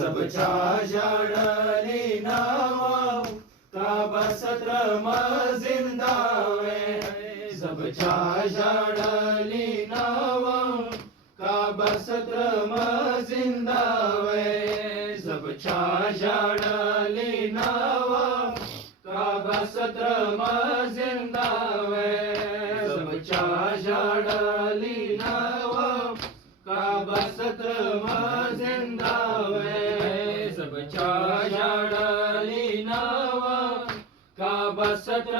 सबच्या शाळली नाव का बसत्र जिंदावे सबच्या शाळली नाव का बसत्र जिंदावे सबच्या शाळली नाव का बसत्र जिंदावे सबच्या शाळली नाव का बसत्र जिंदावे सबच्या शाळली नाव का बसत्र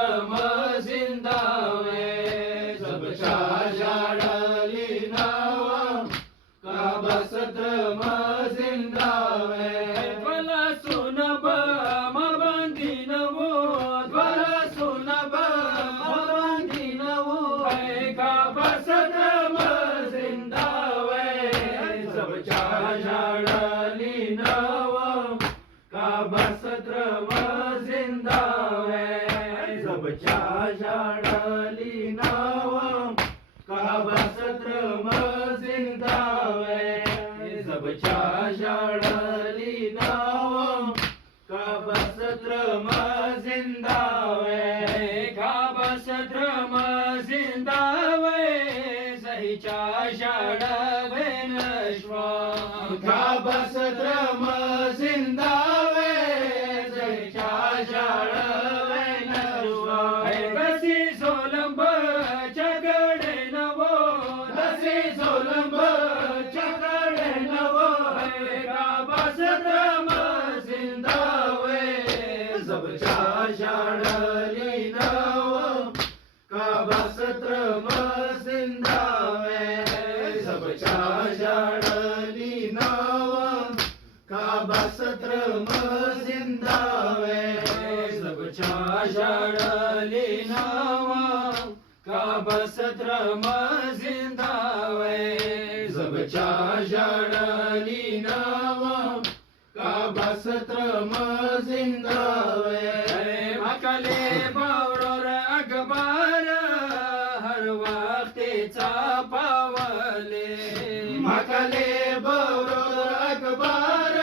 जिंदावे सबच्या शाळली नाव का बसत्र जिंदावे भला सुनब मबंदीन वो भला सुनब मबंदीन वो का बसत्र जिंदावे सबच्या शाळली नाव का बसत्र जिंदावे सबच्या शाळली नाव का बसत्र जिंदावे सबच्या शाळली नाव का बसत्र जिंदावे का बसत्र जिंदावे सहीच्या शाळवे नश्वा का बसत्र जिंदावे सहीच्या शाळवे नश्वा कशी सोलंब चगडे नवो कशी सोलंब चगडे नवो का बसत्र जिंदावे सबच्या शाळली नाव का बसत्र जिंदावे सबच्या शाळली नाव का बसत्र जिंदावे सबच्या शाळली नाव का बसत्र जिंदावे सबच्या शाळली नाव का बसत्र जिंदावे अकले बावरोर अखबार हर वक्तीचा पावले मकले बावरोर अखबार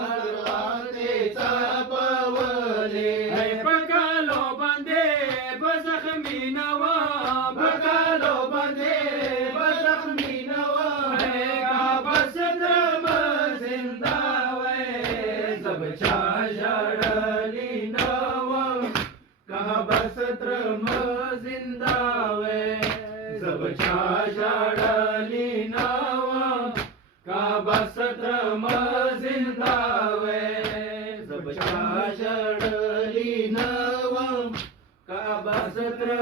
हर वक्तीचा पावले पकालो बंदे बजखमी नवा पकालो बंदे बजखमी नवा का बसत्र जिंदावे सबच्या शाळली नाव का बसत्र जिंदावे सबच्या शाळली नाव का बसत्र जिंदावे सबच्या शाळली नाव का बसत्र